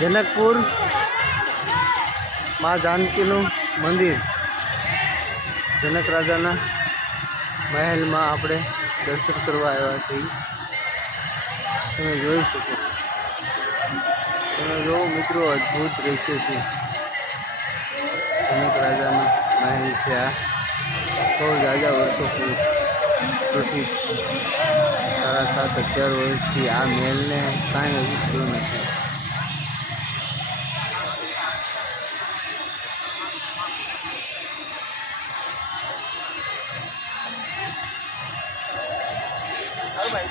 जनकपुर माँ जानकीનું મંદિર जनक राजाना महल में આપણે દર્શન કરવા આવ્યા છીએ। તમે જોઈ શકો, તમે જો મિત્રો અદ્ભુત દૃશ્ય છે। जनक राजाना महल છે આ, બહુ જાજા વર્ષો પ્રસિદ્ધ 7,500 વર્ષથી આ મહેલને કાંઈ હજુ થયું નથી। भाई